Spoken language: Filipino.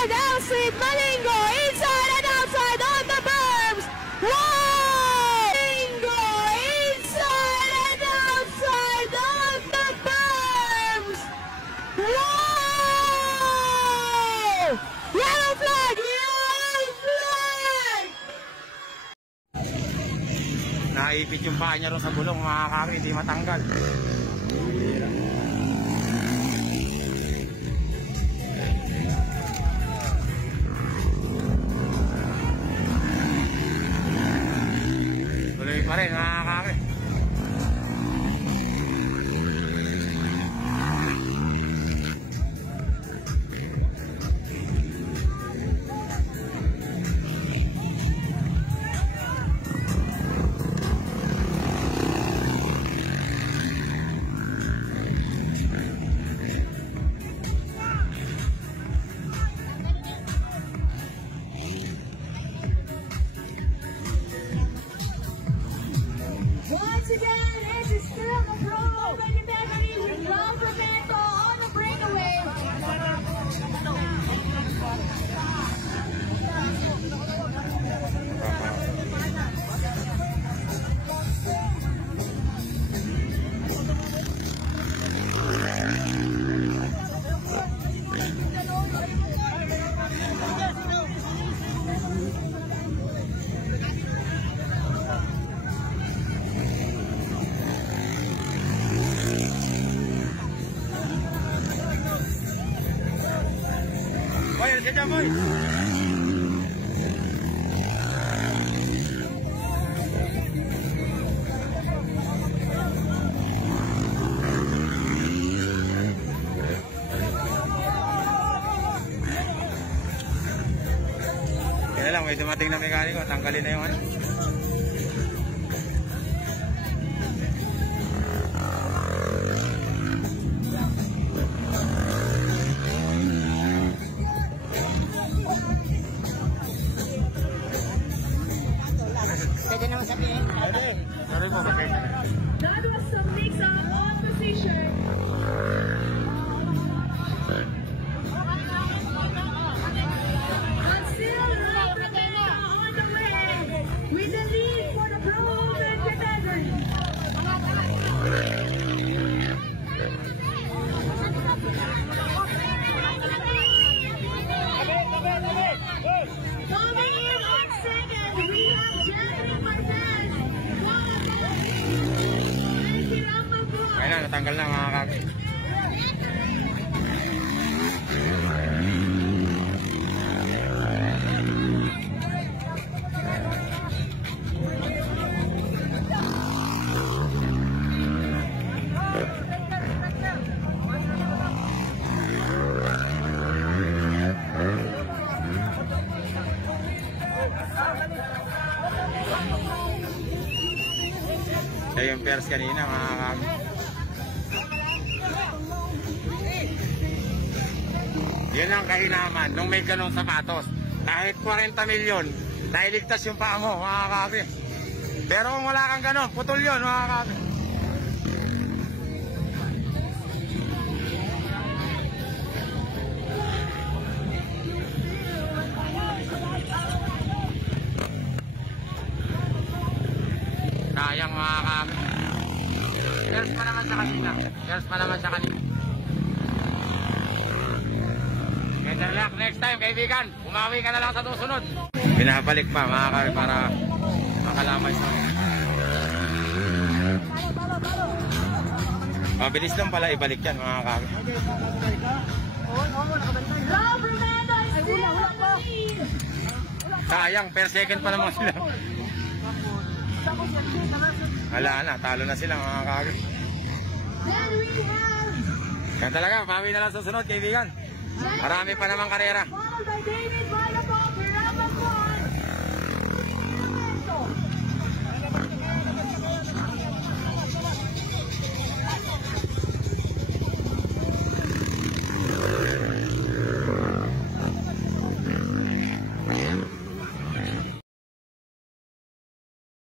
and Elsie Malingo inside and outside on the berms. Wow! Malingo inside and outside on the berms. Wow! Yellow flag! Yellow flag! Naipit yung paa niya rin sa gulong mga kami, hindi matanggal. Tuloy pa rin mga kami. Once again, it is still the pro making that lead with Rob Roberto on the breakaway. Boy, ano dyan, boy? Kaya lang, may dumating na mekaniko, tanggalin na yung ano. Pwede naman sabihin. Sorry po, okay. That was some mix-up on position. But still, Rob Roberto on the way with the lead for the pro women category. Coming in on second, we have Jerry Martinez. Kaya na, natanggal na mga kami. Siya yung pairs kanina mga kami. Yan ang kahinaman nung may ganong sapatos. Kahit 40 milyon, nailigtas yung paa mo mga kami. Pero kung wala kang ganon, putol yun mga kami. Sayang mga kami. Pairs pa naman sa kanina. Pairs pa naman sa kanina. Better luck next time kaibigan. Umawi ka na lang sa susunod. Binabalik pa mga kami para makalamay sa mabilis lang pala ibalik yan mga kami. Rob Roberto is still on the lead. Sayang, per second pa naman sila. Wala na, talo na sila mga kami. Then we have Yan talaga, pawi na lang sa sunod kaibigan. Marami pa namang karera. followed by David Valo.